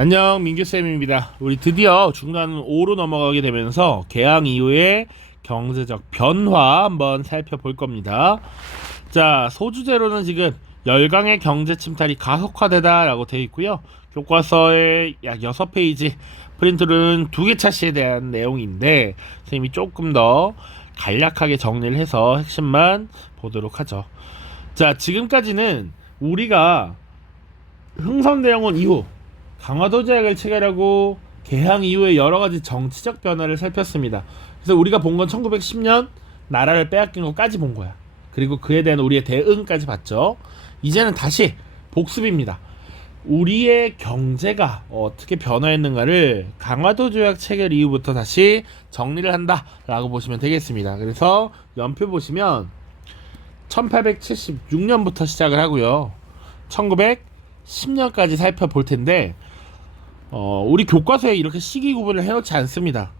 안녕, 민규쌤입니다. 우리 드디어 중간 5로 넘어가게 되면서 개항 이후의 경제적 변화 한번 살펴볼 겁니다. 자, 소주제로는 지금 열강의 경제 침탈이 가속화되다라고 되어 있고요. 교과서에 약 6페이지, 프린트는 2개 차시에 대한 내용인데 선생님이 조금 더 간략하게 정리를 해서 핵심만 보도록 하죠. 자, 지금까지는 우리가 흥선대원군 이후 강화도 조약을 체결하고 개항 이후의 여러가지 정치적 변화를 살폈습니다. 그래서 우리가 본 건 1910년 나라를 빼앗긴 것까지 본 거야. 그리고 그에 대한 우리의 대응까지 봤죠. 이제는 다시 복습입니다. 우리의 경제가 어떻게 변화했는가를 강화도 조약 체결 이후부터 다시 정리를 한다라고 보시면 되겠습니다. 그래서 연표 보시면 1876년부터 시작을 하고요. 1910년까지 살펴볼 텐데 우리 교과서에 이렇게 시기 구분을 해놓지 않습니다.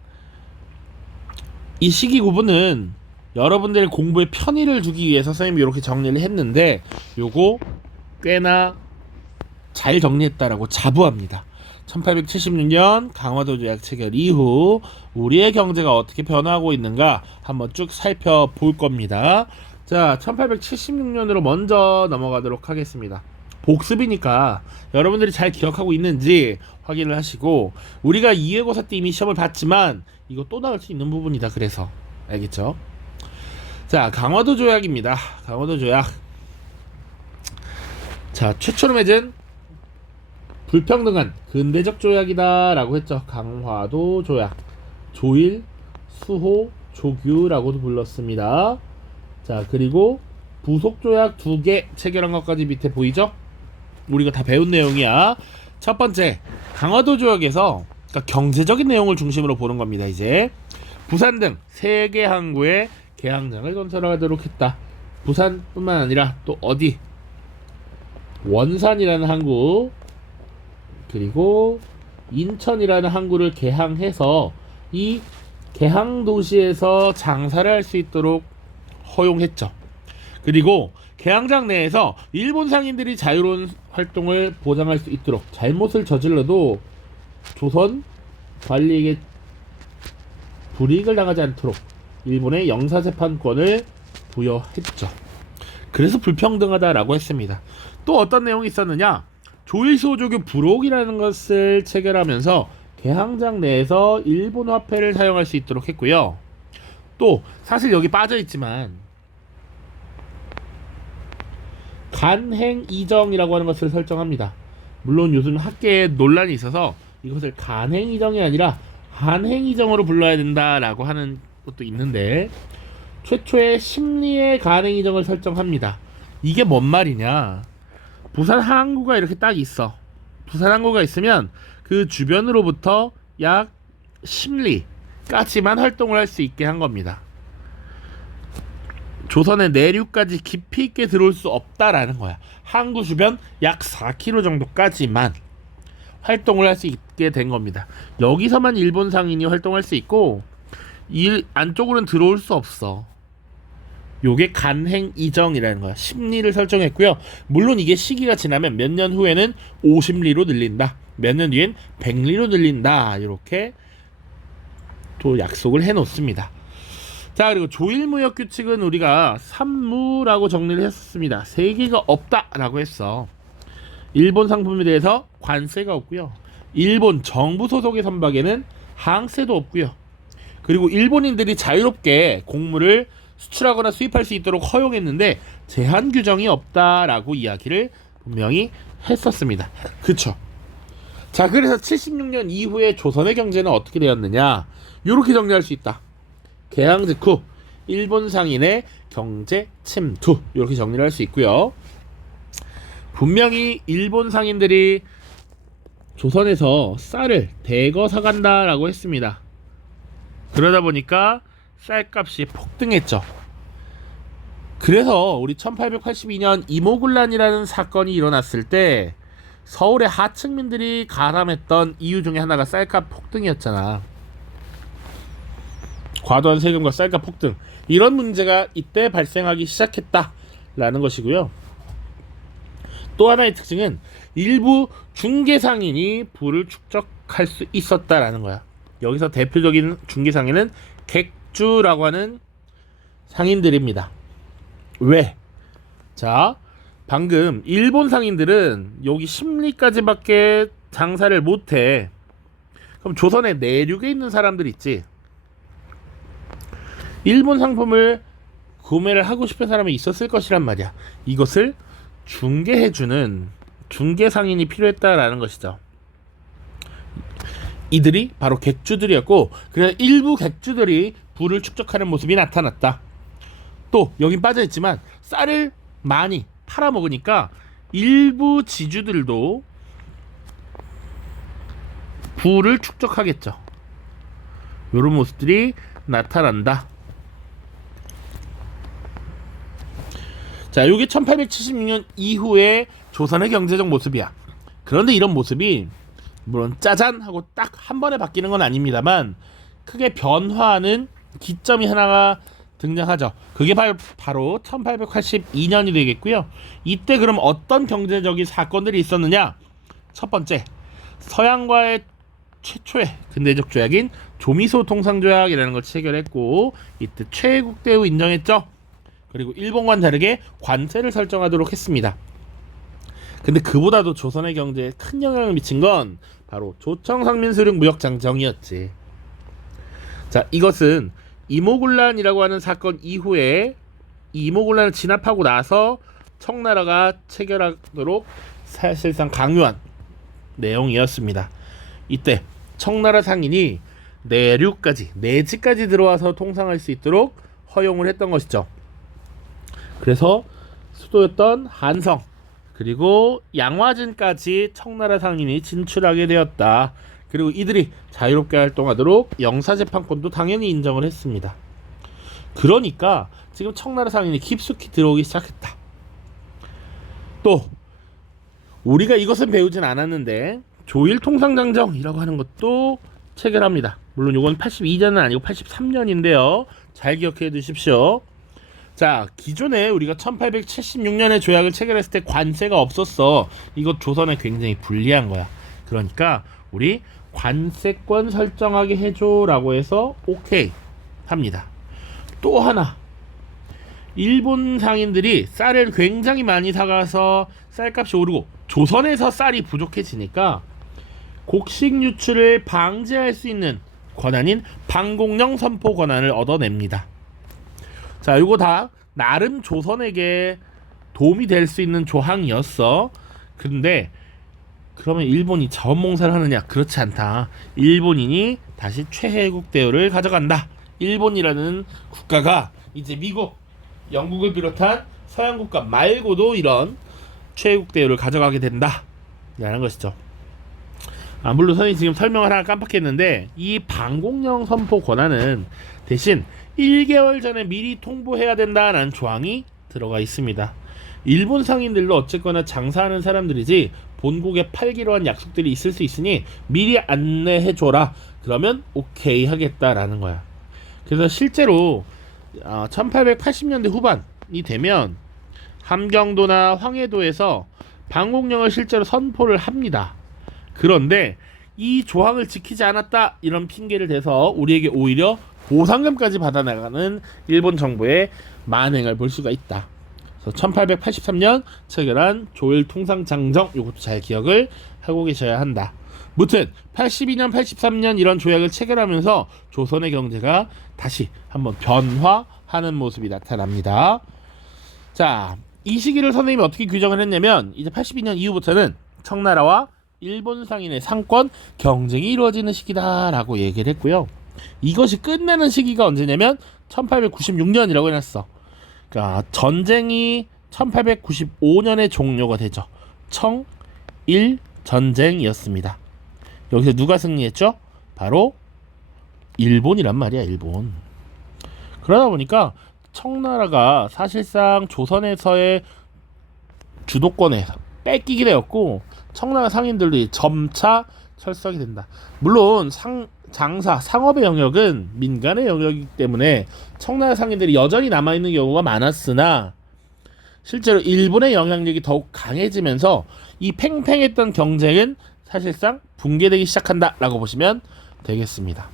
이 시기 구분은 여러분들의 공부에 편의를 주기 위해서 선생님이 이렇게 정리를 했는데 요거 꽤나 잘 정리했다라고 자부합니다. 1876년 강화도 조약 체결 이후 우리의 경제가 어떻게 변화하고 있는가 한번 쭉 살펴볼 겁니다. 자, 1876년으로 먼저 넘어가도록 하겠습니다. 복습이니까 여러분들이 잘 기억하고 있는지 확인을 하시고, 우리가 2회고사 때 이미 시험을 봤지만 이거 또 나올 수 있는 부분이다. 그래서 알겠죠? 자, 강화도 조약입니다. 강화도 조약. 자, 최초로 맺은 불평등한 근대적 조약이다 라고 했죠. 강화도 조약, 조일, 수호, 조규라고도 불렀습니다. 자, 그리고 부속 조약 2개 체결한 것까지 밑에 보이죠? 우리가 다 배운 내용이야. 첫 번째, 강화도 조약에서 그러니까 경제적인 내용을 중심으로 보는 겁니다. 이제 부산 등 3개 항구에 개항장을 건설하도록 했다. 부산뿐만 아니라 또 어디? 원산이라는 항구, 그리고 인천이라는 항구를 개항해서 이 개항 도시에서 장사를 할 수 있도록 허용했죠. 그리고 개항장 내에서 일본 상인들이 자유로운 활동을 보장할 수 있도록 잘못을 저질러도 조선 관리에게 불이익을 당하지 않도록 일본의 영사재판권을 부여했죠. 그래서 불평등하다라고 했습니다. 또 어떤 내용이 있었느냐? 조일수호조교 부록이라는 것을 체결하면서 개항장 내에서 일본 화폐를 사용할 수 있도록 했고요. 또 사실 여기 빠져있지만 간행이정이라고 하는 것을 설정합니다. 물론 요즘 학계에 논란이 있어서 이것을 간행이정이 아니라 한행이정으로 불러야 된다라고 하는 것도 있는데, 최초의 심리의 간행이정을 설정합니다. 이게 뭔 말이냐? 부산 항구가 이렇게 딱 있어. 부산 항구가 있으면 그 주변으로부터 약 10리까지만 활동을 할 수 있게 한 겁니다. 조선의 내륙까지 깊이 있게 들어올 수 없다라는 거야. 항구 주변 약 4km 정도까지만 활동을 할 수 있게 된 겁니다. 여기서만 일본 상인이 활동할 수 있고 안쪽으로는 들어올 수 없어. 요게 간행이정이라는 거야. 10리를 설정했고요. 물론 이게 시기가 지나면 몇 년 후에는 50리로 늘린다. 몇 년 뒤엔 100리로 늘린다. 이렇게 또 약속을 해놓습니다. 자, 그리고 조일무역 규칙은 우리가 삼무라고 정리를 했습니다. 세계가 없다라고 했어. 일본 상품에 대해서 관세가 없고요. 일본 정부 소속의 선박에는 항세도 없고요. 그리고 일본인들이 자유롭게 곡물을 수출하거나 수입할 수 있도록 허용했는데 제한 규정이 없다라고 이야기를 분명히 했었습니다. 그쵸? 자, 그래서 76년 이후에 조선의 경제는 어떻게 되었느냐? 이렇게 정리할 수 있다. 개항 직후 일본 상인의 경제 침투, 이렇게 정리를 할 수 있고요. 분명히 일본 상인들이 조선에서 쌀을 대거 사간다라고 했습니다. 그러다 보니까 쌀값이 폭등했죠. 그래서 우리 1882년 이모군란이라는 사건이 일어났을 때 서울의 하층민들이 가담했던 이유 중에 하나가 쌀값 폭등이었잖아. 과도한 세금과 쌀값 폭등, 이런 문제가 이때 발생하기 시작했다라는 것이고요. 또 하나의 특징은 일부 중개상인이 부를 축적할 수 있었다라는 거야. 여기서 대표적인 중개상인은 객주라고 하는 상인들입니다. 왜? 자, 방금 일본 상인들은 여기 심리까지밖에 장사를 못해. 그럼 조선의 내륙에 있는 사람들 있지. 일본 상품을 구매를 하고 싶은 사람이 있었을 것이란 말이야. 이것을 중개해주는 중개상인이 필요했다라는 것이죠. 이들이 바로 객주들이었고, 그래서 일부 객주들이 부를 축적하는 모습이 나타났다. 또 여긴 빠져있지만 쌀을 많이 팔아먹으니까 일부 지주들도 부를 축적하겠죠. 이런 모습들이 나타난다. 자, 이게 1876년 이후의 조선의 경제적 모습이야. 그런데 이런 모습이 물론 짜잔 하고 딱 한 번에 바뀌는 건 아닙니다만 크게 변화하는 기점이 하나가 등장하죠. 그게 바로 1882년이 되겠고요. 이때 그럼 어떤 경제적인 사건들이 있었느냐? 첫 번째, 서양과의 최초의 근대적 조약인 조미소 통상조약이라는 걸 체결했고, 이때 최애국 대우 인정했죠. 그리고 일본과는 다르게 관세를 설정하도록 했습니다. 근데 그보다도 조선의 경제에 큰 영향을 미친 건 바로 조청상민수령 무역장정이었지. 자, 이것은 이모군란이라고 하는 사건 이후에 이모군란을 진압하고 나서 청나라가 체결하도록 사실상 강요한 내용이었습니다. 이때 청나라 상인이 내륙까지, 내지까지 들어와서 통상할 수 있도록 허용을 했던 것이죠. 그래서 수도였던 한성 그리고 양화진까지 청나라 상인이 진출하게 되었다. 그리고 이들이 자유롭게 활동하도록 영사재판권도 당연히 인정을 했습니다. 그러니까 지금 청나라 상인이 깊숙이 들어오기 시작했다. 또 우리가 이것은 배우진 않았는데 조일통상장정이라고 하는 것도 체결합니다. 물론 이건 82년은 아니고 83년인데요. 잘 기억해 두십시오. 자, 기존에 우리가 1876년에 조약을 체결했을 때 관세가 없었어. 이것 조선에 굉장히 불리한 거야. 그러니까 우리 관세권 설정하게 해줘라고 해서 오케이 합니다. 또 하나, 일본 상인들이 쌀을 굉장히 많이 사가서 쌀값이 오르고 조선에서 쌀이 부족해지니까 곡식 유출을 방지할 수 있는 권한인 방공령 선포 권한을 얻어냅니다. 자, 이거 다 나름 조선에게 도움이 될 수 있는 조항이었어. 근데 그러면 일본이 자원봉사를 하느냐? 그렇지 않다. 일본인이 다시 최혜국 대우를 가져간다. 일본이라는 국가가 이제 미국, 영국을 비롯한 서양 국가 말고도 이런 최혜국 대우를 가져가게 된다 라는 것이죠. 물론 선생님이 지금 설명을 하나 깜빡했는데, 이 방공령 선포 권한은 대신 1개월 전에 미리 통보해야 된다라는 조항이 들어가 있습니다. 일본 상인들도 어쨌거나 장사하는 사람들이지 본국에 팔기로 한 약속들이 있을 수 있으니 미리 안내해줘라. 그러면 오케이 하겠다라는 거야. 그래서 실제로 1880년대 후반이 되면 함경도나 황해도에서 방공령을 실제로 선포를 합니다. 그런데 이 조항을 지키지 않았다 이런 핑계를 대서 우리에게 오히려 보상금까지 받아나가는 일본 정부의 만행을 볼 수가 있다. 그래서 1883년 체결한 조일통상장정, 이것도 잘 기억을 하고 계셔야 한다. 무튼 82년, 83년 이런 조약을 체결하면서 조선의 경제가 다시 한번 변화하는 모습이 나타납니다. 자, 이 시기를 선생님이 어떻게 규정을 했냐면, 이제 82년 이후부터는 청나라와 일본 상인의 상권 경쟁이 이루어지는 시기다라고 얘기를 했고요. 이것이 끝나는 시기가 언제냐면 1896년이라고 해놨어. 그러니까 전쟁이 1895년에 종료가 되죠. 청일 전쟁이었습니다. 여기서 누가 승리했죠? 바로 일본이란 말이야, 일본. 그러다 보니까 청나라가 사실상 조선에서의 주도권에 뺏기게 되었고, 청나라 상인들이 점차 철수하게 된다. 물론 상업의 영역은 민간의 영역이기 때문에 청나라 상인들이 여전히 남아있는 경우가 많았으나, 실제로 일본의 영향력이 더욱 강해지면서 이 팽팽했던 경쟁은 사실상 붕괴되기 시작한다라고 보시면 되겠습니다.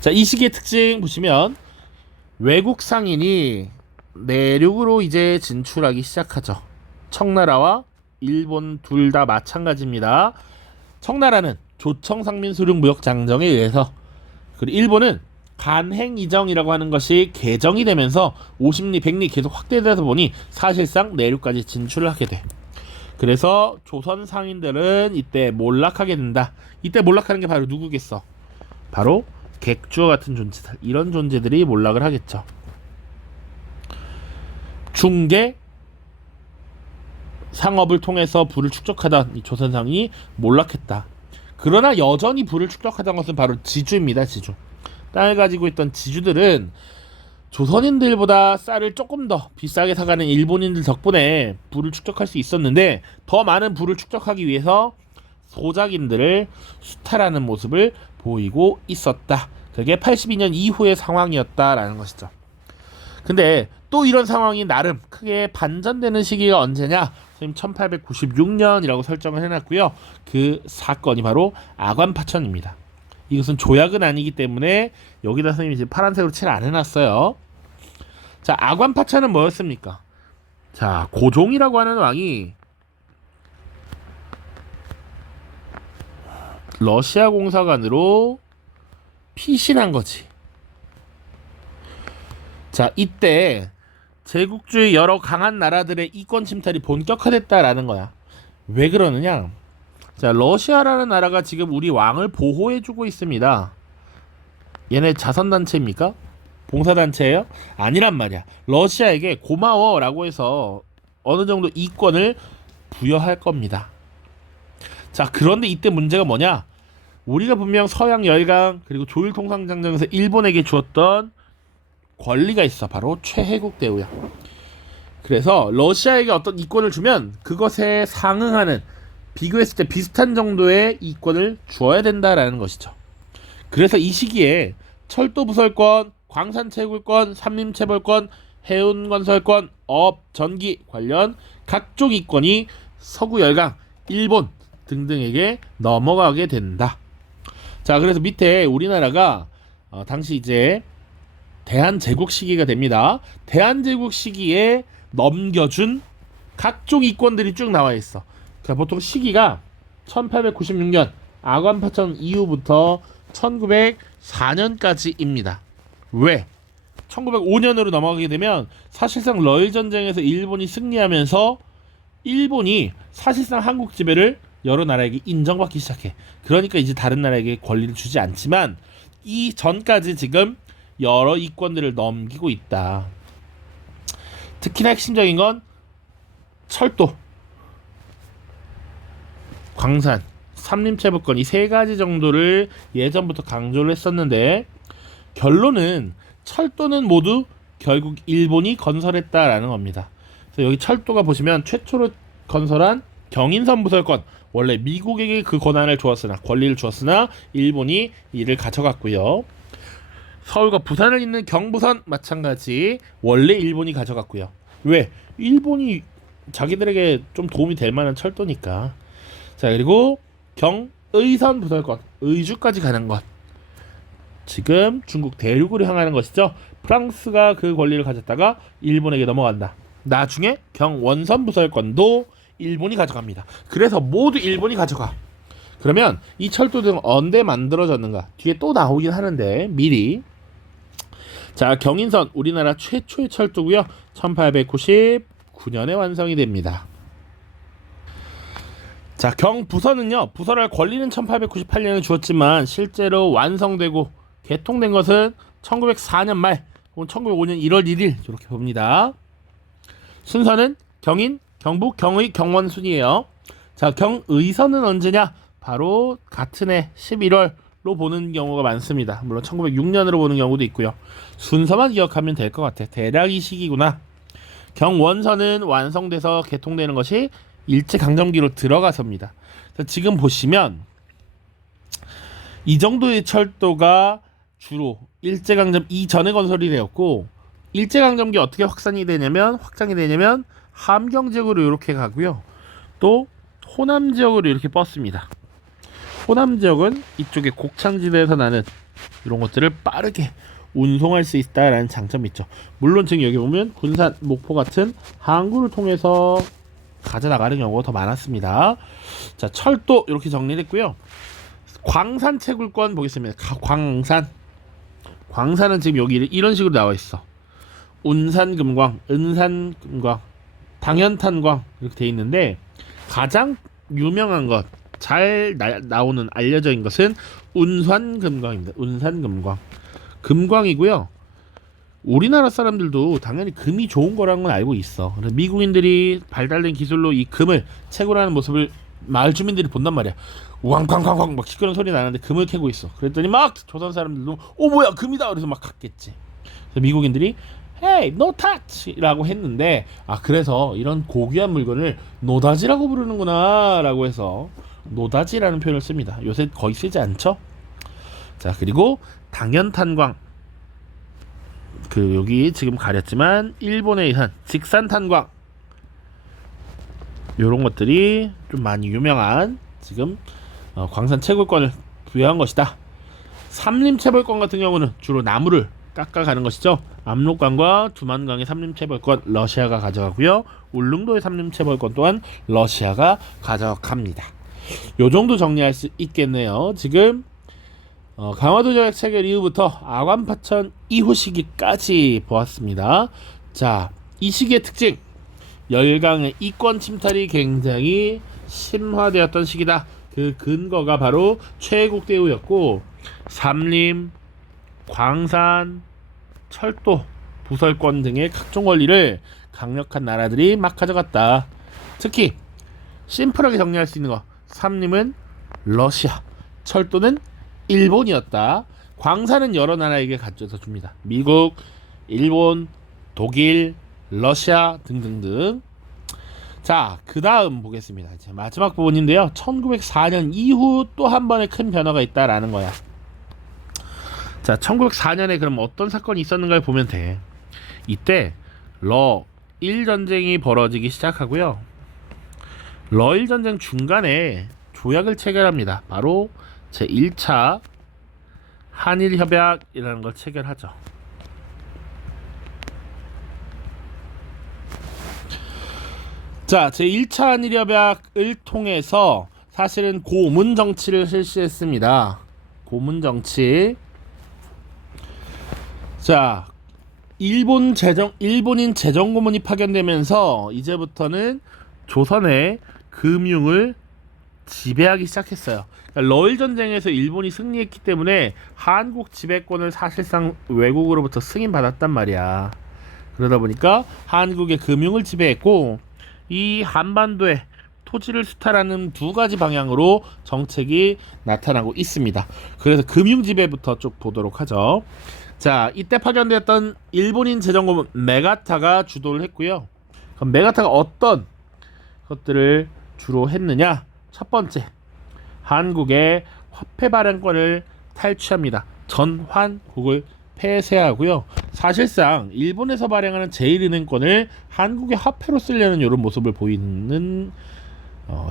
자, 이 시기의 특징 보시면 외국 상인이 내륙으로 이제 진출하기 시작하죠. 청나라와 일본 둘 다 마찬가지입니다. 청나라는 조청상민수륙무역장정에 의해서, 그리고 일본은 간행이정이라고 하는 것이 개정이 되면서 50리, 100리 계속 확대되다 보니 사실상 내륙까지 진출을 하게 돼. 그래서 조선 상인들은 이때 몰락하게 된다. 이때 몰락하는 게 바로 누구겠어? 바로 객주와 같은 존재들, 이런 존재들이 몰락을 하겠죠. 중개 상업을 통해서 부를 축적하던 이 조선상이 몰락했다. 그러나 여전히 부를 축적하던 것은 바로 지주입니다. 지주. 땅을 가지고 있던 지주들은 조선인들보다 쌀을 조금 더 비싸게 사가는 일본인들 덕분에 부를 축적할 수 있었는데, 더 많은 부를 축적하기 위해서 소작인들을 수탈하는 모습을 보이고 있었다. 그게 82년 이후의 상황이었다라는 것이죠. 근데 또 이런 상황이 나름 크게 반전되는 시기가 언제냐? 선생님 1896년이라고 설정을 해놨고요. 그 사건이 바로 아관파천입니다. 이것은 조약은 아니기 때문에 여기다 선생님이 이제 파란색으로 칠 안 해놨어요. 자, 아관파천은 뭐였습니까? 자, 고종이라고 하는 왕이 러시아 공사관으로 피신한 거지. 자, 이때 제국주의 여러 강한 나라들의 이권 침탈이 본격화됐다라는 거야. 왜 그러느냐? 자, 러시아라는 나라가 지금 우리 왕을 보호해주고 있습니다. 얘네 자선단체입니까? 봉사단체예요? 아니란 말이야. 러시아에게 고마워라고 해서 어느 정도 이권을 부여할 겁니다. 자, 그런데 이때 문제가 뭐냐? 우리가 분명 서양 열강 그리고 조일통상장정에서 일본에게 주었던 권리가 있어. 바로 최혜국 대우야. 그래서 러시아에게 어떤 이권을 주면 그것에 상응하는, 비교했을 때 비슷한 정도의 이권을 주어야 된다라는 것이죠. 그래서 이 시기에 철도부설권, 광산채굴권, 삼림체벌권, 해운건설권, 업, 전기 관련 각종 이권이 서구 열강, 일본 등등에게 넘어가게 된다. 자, 그래서 밑에 우리나라가 당시 이제 대한제국 시기가 됩니다. 대한제국 시기에 넘겨준 각종 이권들이 쭉 나와 있어. 자, 보통 시기가 1896년 아관파천 이후부터 1904년까지입니다. 왜? 1905년으로 넘어가게 되면 사실상 러일 전쟁에서 일본이 승리하면서 일본이 사실상 한국 지배를 여러 나라에게 인정받기 시작해. 그러니까 이제 다른 나라에게 권리를 주지 않지만 이 전까지 지금 여러 이권들을 넘기고 있다. 특히나 핵심적인 건 철도, 광산, 삼림체불권, 이 세 가지 정도를 예전부터 강조를 했었는데, 결론은 철도는 모두 결국 일본이 건설했다라는 겁니다. 그래서 여기 철도가 보시면 최초로 건설한 경인선 부설권, 원래 미국에게 그 권한을 주었으나, 권리를 주었으나 일본이 이를 가져갔고요. 서울과 부산을 잇는 경부선 마찬가지, 원래 일본이 가져갔고요. 왜? 일본이 자기들에게 좀 도움이 될 만한 철도니까. 자, 그리고 경의선 부설권, 의주까지 가는 것, 지금 중국 대륙으로 향하는 것이죠. 프랑스가 그 권리를 가졌다가 일본에게 넘어간다. 나중에 경원선 부설권도 일본이 가져갑니다. 그래서 모두 일본이 가져가. 그러면 이 철도들은 언제 만들어졌는가? 뒤에 또 나오긴 하는데 미리. 자, 경인선 우리나라 최초의 철도고요. 1899년에 완성이 됩니다. 자, 경부선은요, 부설할 권리는 1898년에 주었지만 실제로 완성되고 개통된 것은 1904년 말 혹은 1905년 1월 1일 이렇게 봅니다. 순서는 경인, 경북, 경의, 경원 순이에요. 자, 경의선은 언제냐? 바로 같은 해 11월로 보는 경우가 많습니다. 물론 1906년으로 보는 경우도 있고요. 순서만 기억하면 될 것 같아. 대략 이 시기구나. 경원선은 완성돼서 개통되는 것이 일제강점기로 들어가서입니다. 지금 보시면 이 정도의 철도가 주로 일제강점 이전에 건설이 되었고, 일제강점기 어떻게 확장이 되냐면 함경 지역으로 이렇게 가고요. 또 호남 지역으로 이렇게 뻗습니다. 호남 지역은 이쪽에 곡창지대에서 나는 이런 것들을 빠르게 운송할 수 있다라는 장점이 있죠. 물론 지금 여기 보면 군산, 목포 같은 항구를 통해서 가져나가는 경우가 더 많았습니다. 자, 철도 이렇게 정리됐고요. 광산 채굴권 보겠습니다. 광산은 지금 여기 이런 식으로 나와 있어. 운산금광, 은산금광, 당연탄광 이렇게 돼 있는데 가장 유명한 것, 잘 나오는 알려져 있는 것은 운산금광입니다. 운산금광. 금광이고요. 우리나라 사람들도 당연히 금이 좋은 거라는 건 알고 있어. 그래서 미국인들이 발달된 기술로 이 금을 채굴하는 모습을 마을 주민들이 본단 말이야. 우왕쾅쾅쾅 막 시끄러운 소리 나는데 금을 캐고 있어. 그랬더니 막 조선 사람들도 뭐야 금이다 그래서 막 갔겠지. 그래서 미국인들이 Hey, no touch! 라고 했는데 그래서 이런 고귀한 물건을 노다지라고 부르는구나 라고 해서 노다지라는 표현을 씁니다. 요새 거의 쓰지 않죠? 자, 그리고 당연탄광, 여기 지금 가렸지만 일본에 의한 직산탄광, 요런 것들이 좀 많이 유명한 지금 광산 채굴권을 부여한 것이다. 삼림채벌권 같은 경우는 주로 나무를 깎아가는 것이죠. 압록강과 두만강의 삼림채벌권 러시아가 가져가고요. 울릉도의 삼림채벌권 또한 러시아가 가져갑니다. 요 정도 정리할 수 있겠네요. 지금 강화도 조약 체결 이후부터 아관파천 이후 시기까지 보았습니다. 자, 이 시기의 특징, 열강의 이권 침탈이 굉장히 심화되었던 시기다. 그 근거가 바로 최국대우였고 삼림, 광산, 철도, 부설권 등의 각종 권리를 강력한 나라들이 막 가져갔다. 특히 심플하게 정리할 수 있는 거, 삼림은 러시아, 철도는 일본이었다. 광산은 여러 나라에게 가져다 줍니다. 미국, 일본, 독일, 러시아 등등등. 자, 그 다음 보겠습니다. 이제 마지막 부분인데요. 1904년 이후 또 한 번의 큰 변화가 있다라는 거야. 자, 1904년에 그럼 어떤 사건이 있었는가를 보면 돼. 이때 러일 전쟁이 벌어지기 시작하고요. 러일 전쟁 중간에 조약을 체결합니다. 바로 제1차 한일협약이라는 걸 체결하죠. 자, 제1차 한일협약을 통해서 사실은 고문정치를 실시했습니다. 고문정치. 자, 일본인 재정고문이 파견되면서 이제부터는 조선의 금융을 지배하기 시작했어요. 그러니까 러일 전쟁에서 일본이 승리했기 때문에 한국 지배권을 사실상 외국으로부터 승인받았단 말이야. 그러다 보니까 한국의 금융을 지배했고 이 한반도에 토지를 수탈하는 두 가지 방향으로 정책이 나타나고 있습니다. 그래서 금융 지배부터 쭉 보도록 하죠. 자, 이때 파견되었던 일본인 재정고문 메가타가 주도를 했고요. 그럼 메가타가 어떤 것들을 주로 했느냐? 첫 번째, 한국의 화폐 발행권을 탈취합니다. 전환국을 폐쇄하고요. 사실상 일본에서 발행하는 제1은행권을 한국의 화폐로 쓰려는 이런 모습을 보이는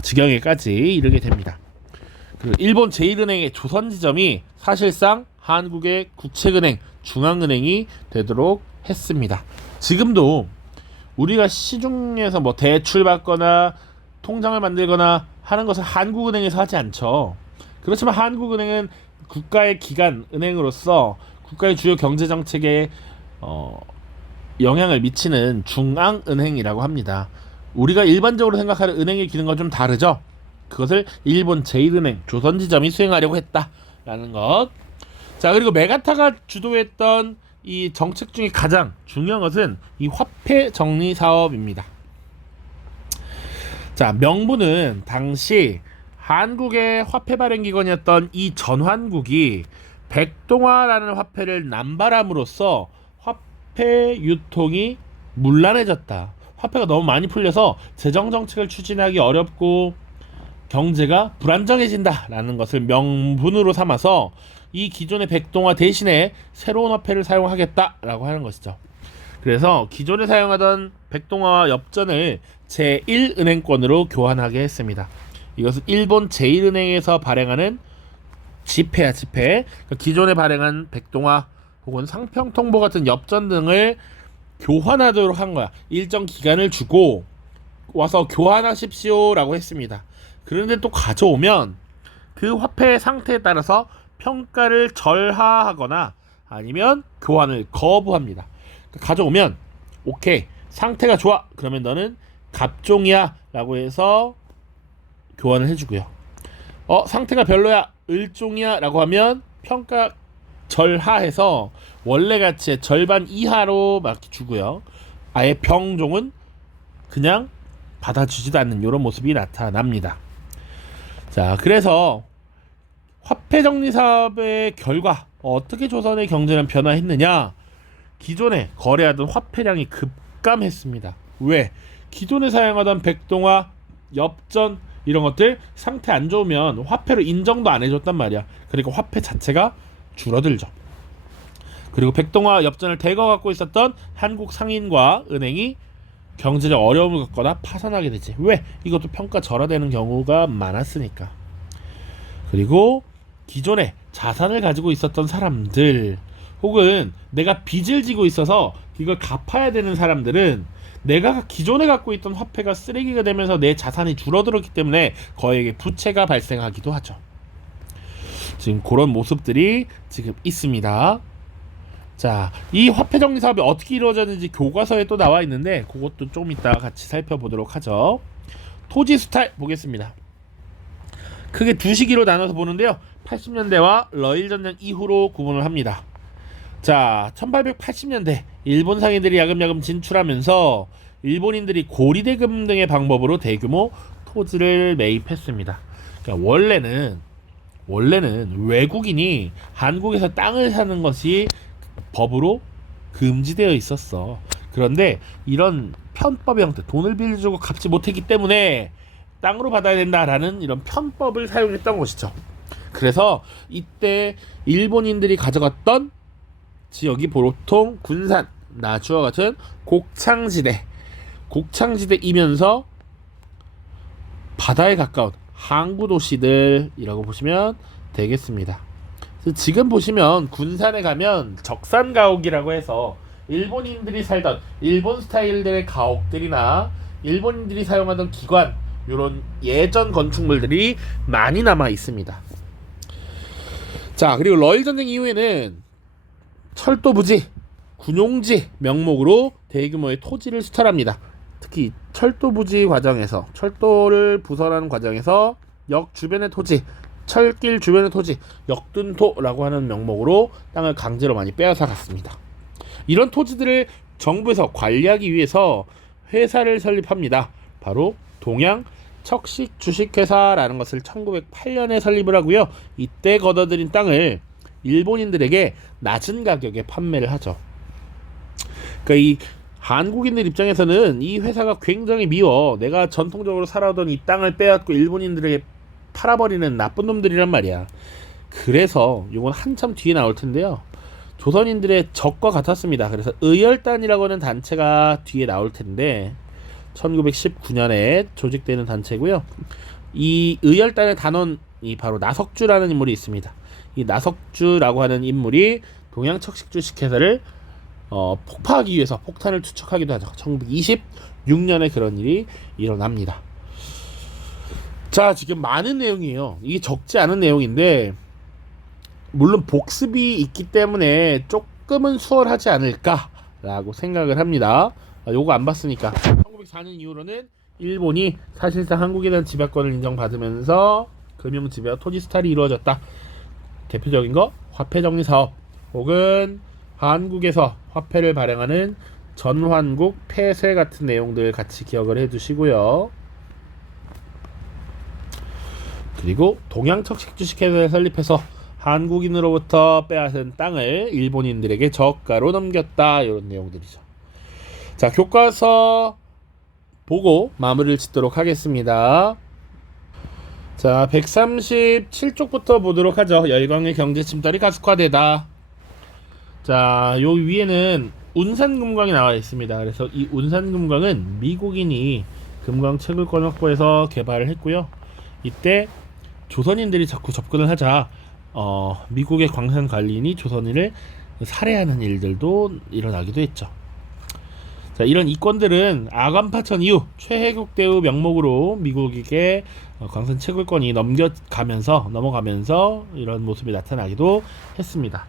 지경에까지 이르게 됩니다. 그리고 일본 제1은행의 조선 지점이 사실상 한국의 국책은행, 중앙은행이 되도록 했습니다. 지금도 우리가 시중에서 뭐 대출 받거나 통장을 만들거나 하는 것을 한국은행에서 하지 않죠. 그렇지만 한국은행은 국가의 기관 은행으로서 국가의 주요 경제 정책에 영향을 미치는 중앙은행이라고 합니다. 우리가 일반적으로 생각하는 은행의 기능과 좀 다르죠. 그것을 일본 제1은행 조선지점이 수행하려고 했다라는 것. 자, 그리고 메가타가 주도했던 이 정책 중에 가장 중요한 것은 이 화폐 정리 사업입니다. 자, 명분은 당시 한국의 화폐 발행 기관이었던 이 전환국이 백동화라는 화폐를 남발함으로써 화폐 유통이 문란해졌다. 화폐가 너무 많이 풀려서 재정 정책을 추진하기 어렵고 경제가 불안정해진다라는 것을 명분으로 삼아서 이 기존의 백동화 대신에 새로운 화폐를 사용하겠다라고 하는 것이죠. 그래서 기존에 사용하던 백동화와 엽전을 제1은행권으로 교환하게 했습니다. 이것은 일본 제1은행에서 발행하는 지폐야, 지폐. 그러니까 기존에 발행한 백동화 혹은 상평통보 같은 엽전 등을 교환하도록 한 거야. 일정 기간을 주고 와서 교환하십시오라고 했습니다. 그런데 또 가져오면 그 화폐의 상태에 따라서 평가를 절하하거나 아니면 교환을 거부합니다. 가져오면 오케이, 상태가 좋아, 그러면 너는 갑종이야 라고 해서 교환을 해주고요. 상태가 별로야, 을종이야 라고 하면 평가 절하해서 원래 가치의 절반 이하로 막 주고요. 아예 병종은 그냥 받아주지도 않는 이런 모습이 나타납니다. 자, 그래서 화폐정리 사업의 결과 어떻게 조선의 경제는 변화했느냐? 기존에 거래하던 화폐량이 급감했습니다. 왜? 기존에 사용하던 백동화, 엽전 이런 것들 상태 안 좋으면 화폐로 인정도 안 해줬단 말이야. 그러니까 화폐 자체가 줄어들죠. 그리고 백동화, 엽전을 대거 갖고 있었던 한국 상인과 은행이 경제적 어려움을 겪거나 파산하게 되지. 왜? 이것도 평가 절하되는 경우가 많았으니까. 그리고 기존에 자산을 가지고 있었던 사람들 혹은 내가 빚을 지고 있어서 이걸 갚아야 되는 사람들은 내가 기존에 갖고 있던 화폐가 쓰레기가 되면서 내 자산이 줄어들었기 때문에 거액의 부채가 발생하기도 하죠. 지금 그런 모습들이 지금 있습니다. 자, 이 화폐 정리 사업이 어떻게 이루어졌는지 교과서에 또 나와 있는데 그것도 좀 이따 같이 살펴보도록 하죠. 토지 수탈 보겠습니다. 크게 두 시기로 나눠서 보는데요. 80년대와 러일 전쟁 이후로 구분을 합니다. 자, 1880년대 일본 상인들이 야금야금 진출하면서 일본인들이 고리대금 등의 방법으로 대규모 토지를 매입했습니다. 그러니까 원래는 외국인이 한국에서 땅을 사는 것이 법으로 금지되어 있었어. 그런데 이런 편법의 형태, 돈을 빌려주고 갚지 못했기 때문에 땅으로 받아야 된다라는 이런 편법을 사용했던 것이죠. 그래서 이때 일본인들이 가져갔던 지역이 보통 군산, 나주와 같은 곡창지대이면서 바다에 가까운 항구 도시들이라고 보시면 되겠습니다. 지금 보시면 군산에 가면 적산가옥이라고 해서 일본인들이 살던 일본 스타일들의 가옥들이나 일본인들이 사용하던 기관, 이런 예전 건축물들이 많이 남아 있습니다. 자, 그리고 러일 전쟁 이후에는 철도 부지, 군용지 명목으로 대규모의 토지를 수탈합니다. 특히 철도 부지 과정에서, 철도를 부설하는 과정에서 역 주변의 토지, 철길 주변의 토지, 역둔토라고 하는 명목으로 땅을 강제로 많이 빼앗아 갔습니다. 이런 토지들을 정부에서 관리하기 위해서 회사를 설립합니다. 바로 동양 척식 주식회사라는 것을 1908년에 설립을 하고요. 이때 걷어들인 땅을 일본인들에게 낮은 가격에 판매를 하죠. 그러니까 이 한국인들 입장에서는 이 회사가 굉장히 미워. 내가 전통적으로 살아오던 이 땅을 빼앗고 일본인들에게 팔아버리는 나쁜 놈들이란 말이야. 그래서 이건 한참 뒤에 나올 텐데요. 조선인들의 적과 같았습니다. 그래서 의열단이라고 하는 단체가 뒤에 나올 텐데 1919년에 조직되는 단체고요. 이 의열단의 단원이 바로 나석주라는 인물이 있습니다. 이 나석주라고 하는 인물이 동양척식주식회사를 폭파하기 위해서 폭탄을 투척하기도 하죠. 1926년에 그런 일이 일어납니다. 자, 지금 많은 내용이에요. 이게 적지 않은 내용인데 물론 복습이 있기 때문에 조금은 수월하지 않을까라고 생각을 합니다. 요거 안 봤으니까 1904년 이후로는 일본이 사실상 한국에 대한 지배권을 인정받으면서 금융지배와 토지 수탈이 이루어졌다. 대표적인 거 화폐정리 사업 혹은 한국에서 화폐를 발행하는 전환국 폐쇄 같은 내용들 같이 기억을 해두시고요. 그리고 동양척식 주식회사를 설립해서 한국인으로부터 빼앗은 땅을 일본인들에게 저가로 넘겼다. 이런 내용들이죠. 자, 교과서 보고 마무리를 짓도록 하겠습니다. 자, 137쪽부터 보도록 하죠. 열강의 경제 침탈이 가속화되다. 자, 요 위에는 운산금광이 나와 있습니다. 그래서 이 운산금광은 미국인이 금광 채굴권 확보해서 개발을 했고요. 이때 조선인들이 자꾸 접근을 하자 미국의 광산 관리인이 조선인을 살해하는 일들도 일어나기도 했죠. 자, 이런 이권들은 아관파천 이후 최혜국 대우 명목으로 미국에게 광산 채굴권이 넘어가면서 이런 모습이 나타나기도 했습니다.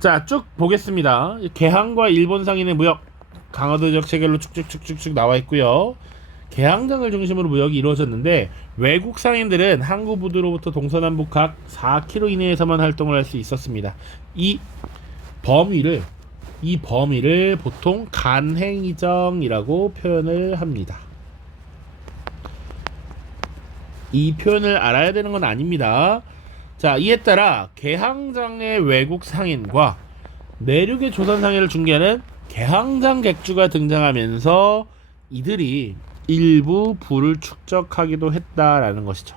자, 쭉 보겠습니다. 개항과 일본 상인의 무역 강화도 지역 체결로 쭉쭉쭉쭉 나와 있고요. 개항장을 중심으로 무역이 이루어졌는데 외국 상인들은 항구 부두로부터 동서남북 각 4km 이내에서만 활동을 할 수 있었습니다. 이 범위를 보통 간행이정이라고 표현을 합니다. 이 표현을 알아야 되는 건 아닙니다. 자, 이에 따라 개항장의 외국 상인과 내륙의 조선 상인을 중개하는 개항장 객주가 등장하면서 이들이 일부 부를 축적하기도 했다라는 것이죠.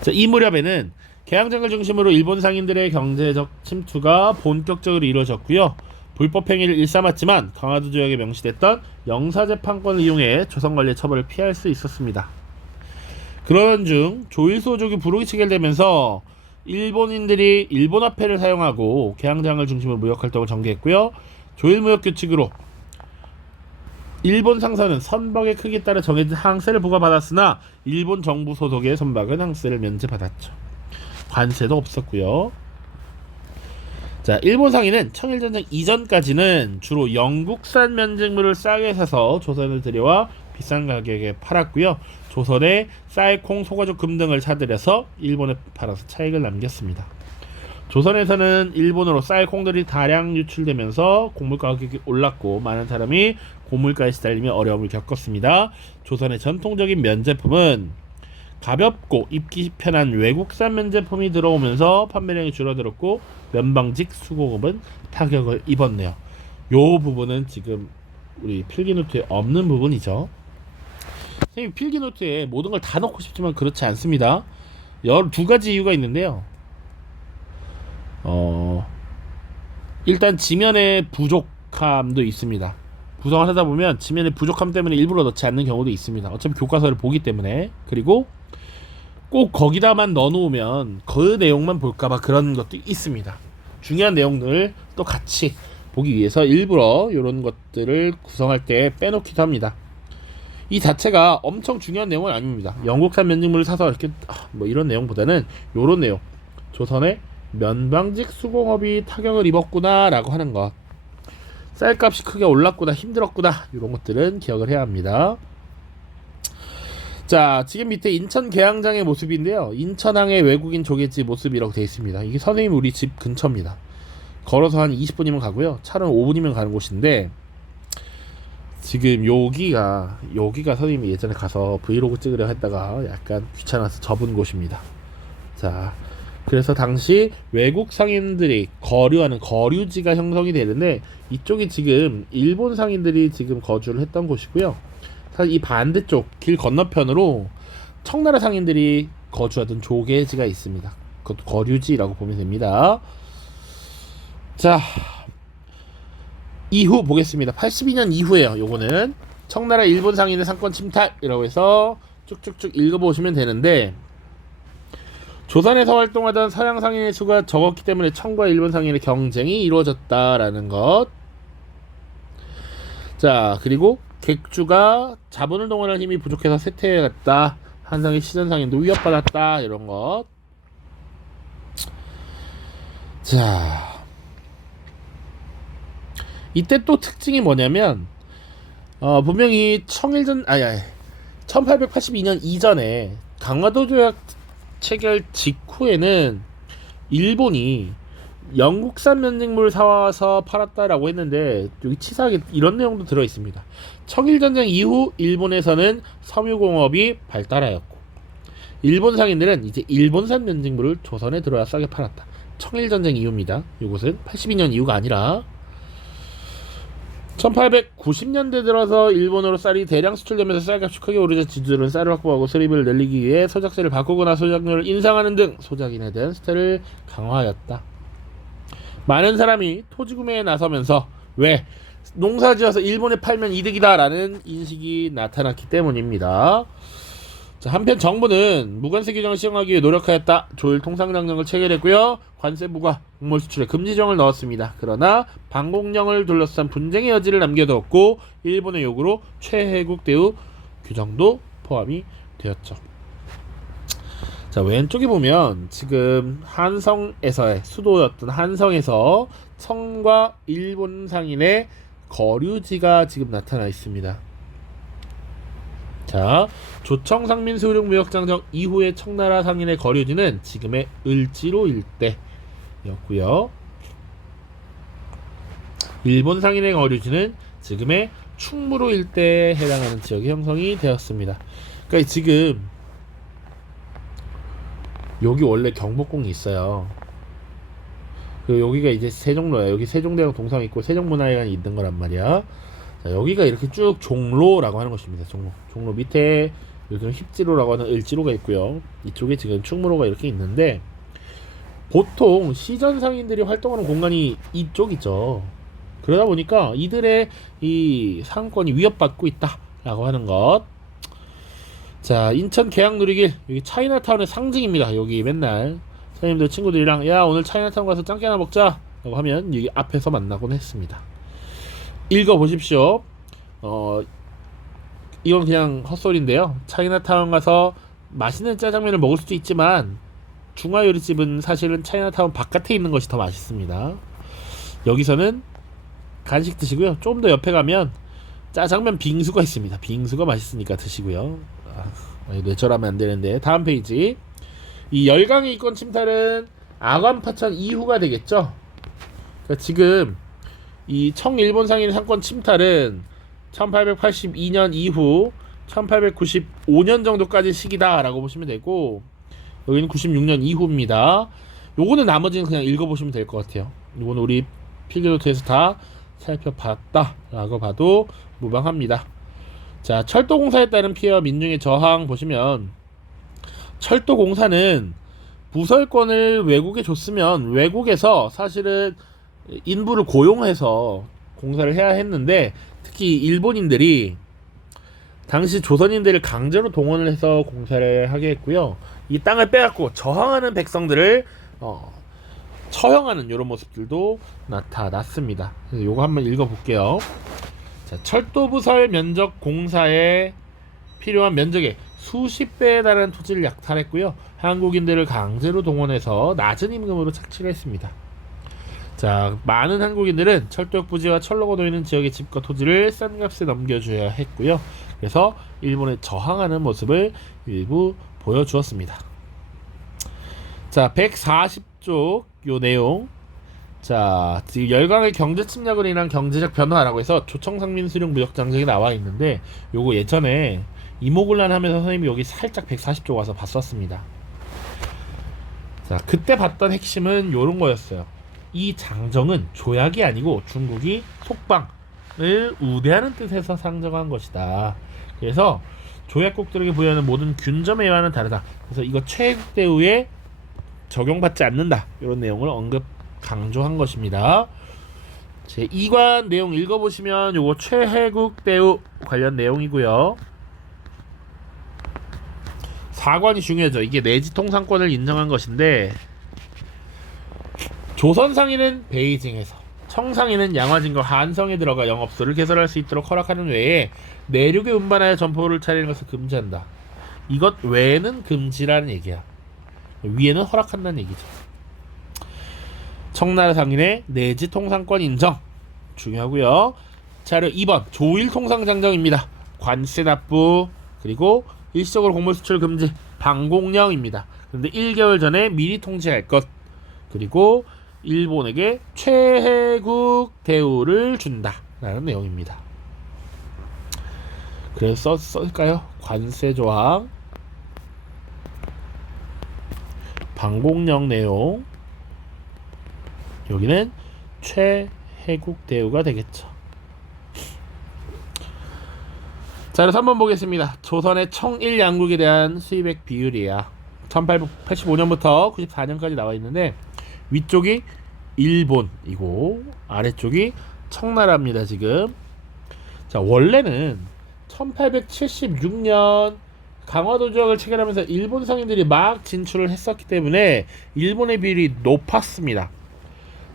자, 이 무렵에는 개항장을 중심으로 일본 상인들의 경제적 침투가 본격적으로 이루어졌고요. 불법 행위를 일삼았지만 강화도 조약에 명시됐던 영사재판권을 이용해 조선관리의 처벌을 피할 수 있었습니다. 그러던 중 조일소족이 부록이 체결되면서 일본인들이 일본화폐를 사용하고 개항장을 중심으로 무역활동을 전개했고요. 조일무역규칙으로 일본 상선은 선박의 크기에 따라 정해진 항세를 부과받았으나 일본 정부 소속의 선박은 항세를 면제받았죠. 관세도 없었고요. 자, 일본 상인은 청일전쟁 이전까지는 주로 영국산 면직물을 싸게 사서 조선에 들여와 비싼 가격에 팔았고요. 조선에 쌀, 콩, 소가죽, 금 등을 사들여서 일본에 팔아서 차익을 남겼습니다. 조선에서는 일본으로 쌀, 콩들이 다량 유출되면서 곡물 가격이 올랐고 많은 사람이 고물가에 시달리며 어려움을 겪었습니다. 조선의 전통적인 면제품은 가볍고 입기 편한 외국산 면제품이 들어오면서 판매량이 줄어들었고 면방직 수공업은 타격을 입었네요. 요 부분은 지금 우리 필기노트에 없는 부분이죠. 선생님, 필기노트에 모든 걸 다 넣고 싶지만 그렇지 않습니다. 12가지 이유가 있는데요. 일단 지면의 부족함도 있습니다. 구성을 하다 보면 지면의 부족함 때문에 일부러 넣지 않는 경우도 있습니다. 어차피 교과서를 보기 때문에. 그리고 꼭 거기다만 넣어놓으면 그 내용만 볼까봐 그런 것도 있습니다. 중요한 내용들 또 같이 보기 위해서 일부러 이런 것들을 구성할 때 빼놓기도 합니다. 이 자체가 엄청 중요한 내용은 아닙니다. 영국산 면직물을 사서 이렇게 뭐 이런 내용보다는 이런 내용, 조선의 면방직 수공업이 타격을 입었구나 라고 하는 것, 쌀값이 크게 올랐구나, 힘들었구나, 이런 것들은 기억을 해야 합니다. 자, 지금 밑에 인천 계양장의 모습인데요. 인천항의 외국인 조개집 모습이라고 되어 있습니다. 이게 선생님 우리 집 근처입니다. 걸어서 한 20분이면 가고요. 차로 5분이면 가는 곳인데, 지금 여기가 선생님이 예전에 가서 브이로그 찍으려 했다가 약간 귀찮아서 접은 곳입니다. 자, 그래서 당시 외국 상인들이 거류하는 거류지가 형성이 되는데, 이쪽이 지금 일본 상인들이 지금 거주를 했던 곳이고요. 사실 이 반대쪽 길 건너편으로 청나라 상인들이 거주하던 조개지가 있습니다. 그것도 거류지라고 보면 됩니다. 자, 이후 보겠습니다. 82년 이후에요. 요거는 청나라 일본 상인의 상권 침탈이라고 해서 쭉쭉쭉 읽어보시면 되는데, 조선에서 활동하던 서양 상인의 수가 적었기 때문에 청과 일본 상인의 경쟁이 이루어졌다라는 것. 자, 그리고 객주가 자본을 동원할 힘이 부족해서 쇠퇴해갔다. 한상의 시전 상인도 위협받았다. 이런 것. 자, 이때 또 특징이 뭐냐면 분명히 1882년 이전에 강화도 조약 체결 직후에는 일본이 영국산 면직물을 사와서 팔았다라고 했는데, 여기 치사하게 이런 내용도 들어있습니다. 청일전쟁 이후 일본에서는 섬유공업이 발달하였고 일본 상인들은 이제 일본산 면직물을 조선에 들어와 싸게 팔았다. 청일전쟁 이후입니다. 이것은 82년 이후가 아니라 1890년대 들어서 일본으로 쌀이 대량 수출되면서 쌀값이 크게 오르자 지주들은 쌀을 확보하고 수입을 늘리기 위해 소작세를 바꾸거나 소작료를 인상하는 등 소작인에 대한 수태를 강화하였다. 많은 사람이 토지 구매에 나서면서 왜 농사지어서 일본에 팔면 이득이다라는 인식이 나타났기 때문입니다. 자, 한편 정부는 무관세 규정을 시행하기 위해 노력하였다. 조일 통상장령을 체결했고요. 관세 부과, 곡물 수출에 금지령을 넣었습니다. 그러나 방공령을 둘러싼 분쟁의 여지를 남겨두었고 일본의 요구로 최혜국 대우 규정도 포함이 되었죠. 자, 왼쪽에 보면 지금 한성에서의 수도였던 한성에서 청과 일본 상인의 거류지가 지금 나타나 있습니다. 자, 조청상민수령무역장정 이후의 청나라 상인의 거류지는 지금의 을지로 일대였고요. 일본 상인의 거류지는 지금의 충무로 일대에 해당하는 지역이 형성이 되었습니다. 그러니까 지금 여기 원래 경복궁이 있어요. 그리고 여기가 이제 세종로야. 여기 세종대왕 동상 있고 세종문화회관이 있는 거란 말이야. 자, 여기가 이렇게 쭉 종로라고 하는 것입니다. 종로 밑에 여기는 힙지로라고 하는 을지로가 있고요. 이쪽에 지금 충무로가 이렇게 있는데 보통 시전 상인들이 활동하는 공간이 이쪽이죠. 그러다 보니까 이들의 이 상권이 위협받고 있다라고 하는 것. 자, 인천 계양누리길 여기 차이나타운의 상징입니다. 여기 맨날 선생님들 친구들이랑 야 오늘 차이나타운 가서 짱깨나 먹자 라고 하면 여기 앞에서 만나곤 했습니다. 읽어보십시오. 이건 그냥 헛소리인데요. 차이나타운 가서 맛있는 짜장면을 먹을 수도 있지만 중화요리집은 사실은 차이나타운 바깥에 있는 것이 더 맛있습니다. 여기서는 간식 드시고요. 좀 더 옆에 가면 짜장면 빙수가 있습니다. 빙수가 맛있으니까 드시고요. 뇌절하면 안 되는데 다음 페이지. 이 열강의 이권 침탈은 아관파천 이후가 되겠죠. 그러니까 지금 이 청일본 상인의 상권 침탈은 1882년 이후 1895년 정도까지 시기다라고 보시면 되고 여기는 96년 이후입니다. 요거는 나머지는 그냥 읽어보시면 될 것 같아요. 요거는 우리 필기노트에서 다 살펴봤다라고 봐도 무방합니다. 자, 철도공사에 따른 피해와 민중의 저항 보시면 철도공사는 부설권을 외국에 줬으면 외국에서 사실은 인부를 고용해서 공사를 해야 했는데 특히 일본인들이 당시 조선인들을 강제로 동원을 해서 공사를 하게 했고요. 이 땅을 빼앗고 저항하는 백성들을 처형하는 이런 모습들도 나타났습니다. 그래서 요거 한번 읽어볼게요. 자, 철도부설 면적 공사에 필요한 면적의 수십 배에 달하는 토지를 약탈했고요. 한국인들을 강제로 동원해서 낮은 임금으로 착취를 했습니다. 자, 많은 한국인들은 철도역 부지와 철로가 놓이는 지역의 집과 토지를 싼 값에 넘겨줘야 했고요. 그래서 일본에 저항하는 모습을 일부 보여주었습니다. 자, 140쪽 요 내용. 자, 지금 열강의 경제 침략으로 인한 경제적 변화라고 해서 조청상민수령 무역장정이 나와 있는데 요거 예전에 이모군란 하면서 선생님이 여기 살짝 140쪽 와서 봤었습니다. 자, 그때 봤던 핵심은 요런 거였어요. 이 장정은 조약이 아니고 중국이 속방을 우대하는 뜻에서 상정한 것이다. 그래서 조약국들에게 부여하는 모든 균점의와는 다르다. 그래서 이거 최혜국 대우에 적용받지 않는다. 이런 내용을 강조한 것입니다. 제 2관 내용 읽어보시면 요거 최혜국 대우 관련 내용이고요. 4관이 중요하죠. 이게 내지 통상권을 인정한 것인데 조선 상인은 베이징에서, 청상인은 양화진과 한성에 들어가 영업소를 개설할 수 있도록 허락하는 외에 내륙에 운반하여 점포를 차리는 것을 금지한다. 이것 외에는 금지라는 얘기야. 위에는 허락한다는 얘기죠. 청나라 상인의 내지 통상권 인정 중요하고요. 자료 2번 조일 통상장정입니다. 관세 납부 그리고 일시적으로 곡물 수출 금지 방공령입니다. 그런데 1개월 전에 미리 통지할 것 그리고 일본에게 최혜국 대우를 준다라는 내용입니다. 그래서 쓸까요? 관세 조항 방공령 내용 여기는 최혜국 대우가 되겠죠. 자, 그래서 한번 보겠습니다. 조선의 청일 양국에 대한 수입액 비율이야. 1885년부터 94년까지 나와 있는데 위쪽이 일본이고 아래쪽이 청나라입니다. 지금 자 원래는 1876년 강화도 지역을 체결하면서 일본 상인들이 막 진출을 했었기 때문에 일본의 비율이 높았습니다.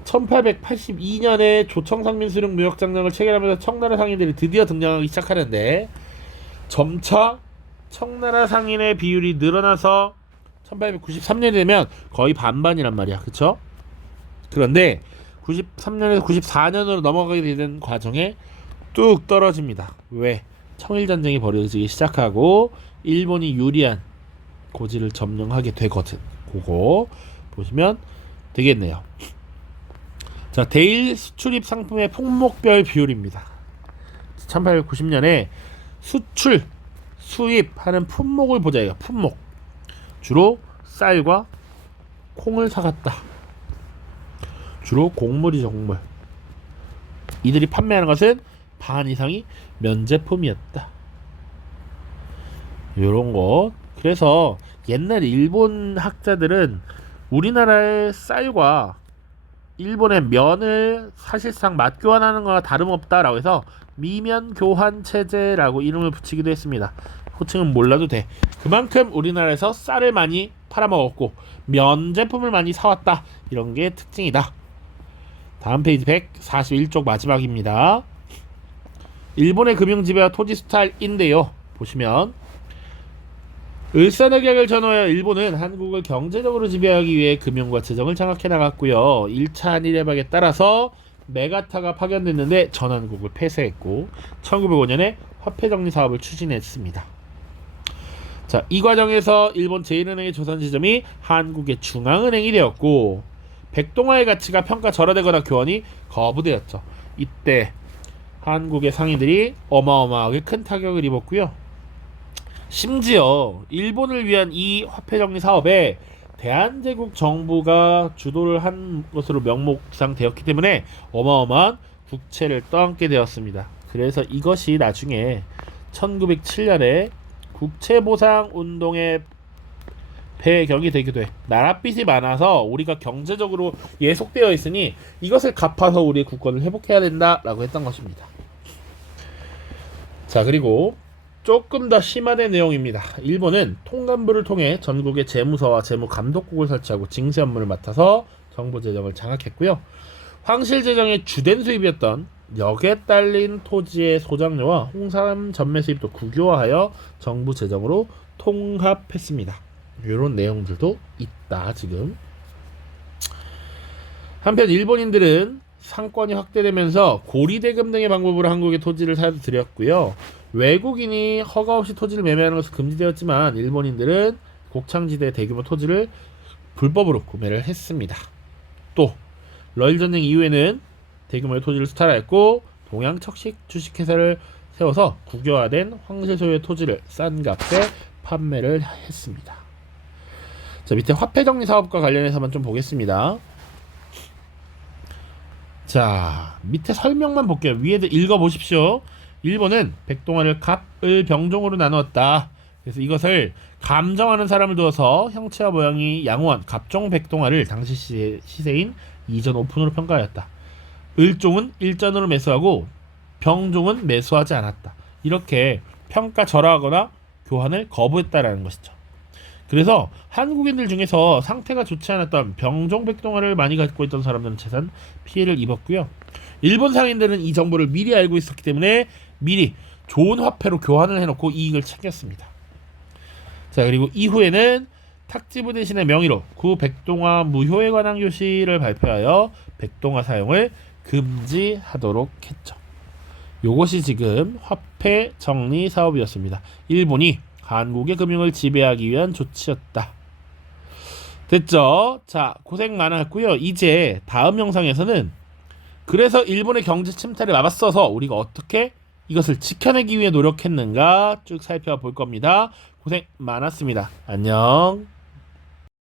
1882년에 조청상민수령 무역장령을 체결하면서 청나라 상인들이 드디어 등장하기 시작하는데 점차 청나라 상인의 비율이 늘어나서 1893년이 되면 거의 반반이란 말이야. 그쵸? 그런데 93년에서 94년으로 넘어가게 되는 과정에 뚝 떨어집니다. 왜? 청일전쟁이 벌어지기 시작하고 일본이 유리한 고지를 점령하게 되거든. 그거 보시면 되겠네요. 자, 대일 수출입 상품의 품목별 비율입니다. 1890년에 수출, 수입하는 품목을 보자. 이거 품목. 주로 쌀과 콩을 사갔다. 주로 곡물이 곡물. 이들이 판매하는 것은 반 이상이 면제품이었다. 요런 것. 그래서 옛날 일본 학자들은 우리나라의 쌀과 일본의 면을 사실상 맞교환하는 거와 다름없다라고 해서 미면 교환 체제라고 이름을 붙이기도 했습니다. 호칭은 몰라도 돼. 그만큼 우리나라에서 쌀을 많이 팔아먹었고 면 제품을 많이 사왔다. 이런 게 특징이다. 다음 페이지 141쪽 마지막입니다. 일본의 금융지배와 토지 수탈인데요. 보시면 을사늑약을 전후하여 일본은 한국을 경제적으로 지배하기 위해 금융과 재정을 장악해 나갔고요. 1차 한일협약에 따라서 메가타가 파견됐는데 전한국을 폐쇄했고 1905년에 화폐정리 사업을 추진했습니다. 자, 이 과정에서 일본 제1은행의 조선지점이 한국의 중앙은행이 되었고 백동화의 가치가 평가 절하되거나 교환이 거부되었죠. 이때 한국의 상인들이 어마어마하게 큰 타격을 입었고요. 심지어 일본을 위한 이 화폐정리 사업에 대한제국 정부가 주도를 한 것으로 명목상되었기 때문에 어마어마한 국채를 떠안게 되었습니다. 그래서 이것이 나중에 1907년에 국채보상운동의 배경이 되기도 해. 나랏빚이 많아서 우리가 경제적으로 예속되어 있으니 이것을 갚아서 우리의 국권을 회복해야 된다라고 했던 것입니다. 자, 그리고 조금 더 심화된 내용입니다. 일본은 통감부를 통해 전국의 재무서와 재무감독국을 설치하고 징세 업무를 맡아서 정부 재정을 장악했고요. 황실 재정의 주된 수입이었던 역에 딸린 토지의 소장료와 홍삼 전매 수입도 국유화하여 정부 재정으로 통합했습니다. 이런 내용들도 있다. 지금 한편 일본인들은 상권이 확대되면서 고리대금 등의 방법으로 한국의 토지를 사들였고요. 외국인이 허가 없이 토지를 매매하는 것은 금지되었지만 일본인들은 곡창지대 대규모 토지를 불법으로 구매를 했습니다. 또 러일전쟁 이후에는 대규모의 토지를 수탈하였고 동양척식 주식회사를 세워서 국유화된 황실 소유의 토지를 싼 값에 판매를 했습니다. 자, 밑에 화폐정리 사업과 관련해서만 좀 보겠습니다. 자, 밑에 설명만 볼게요. 위에도 읽어보십시오. 일본은 백동화를 갑을 병종으로 나누었다. 그래서 이것을 감정하는 사람을 두어서 형체와 모양이 양호한 갑종 백동화를 당시 시세인 이전 오픈으로 평가하였다. 을종은 일전으로 매수하고 병종은 매수하지 않았다. 이렇게 평가 절하하거나 교환을 거부했다라는 것이죠. 그래서 한국인들 중에서 상태가 좋지 않았던 병종 백동화를 많이 갖고 있던 사람들은 재산 피해를 입었고요. 일본 상인들은 이 정보를 미리 알고 있었기 때문에 미리 좋은 화폐로 교환을 해놓고 이익을 챙겼습니다. 자, 그리고 이후에는 탁지부 대신의 명의로 구 백동화 무효에 관한 교시를 발표하여 백동화 사용을 금지하도록 했죠. 요것이 지금 화폐 정리 사업이었습니다. 일본이 한국의 금융을 지배하기 위한 조치였다. 됐죠? 자, 고생 많았고요. 이제 다음 영상에서는 그래서 일본의 경제 침탈을 막았어서 우리가 어떻게 이것을 지켜내기 위해 노력했는가 쭉 살펴볼 겁니다. 고생 많았습니다. 안녕.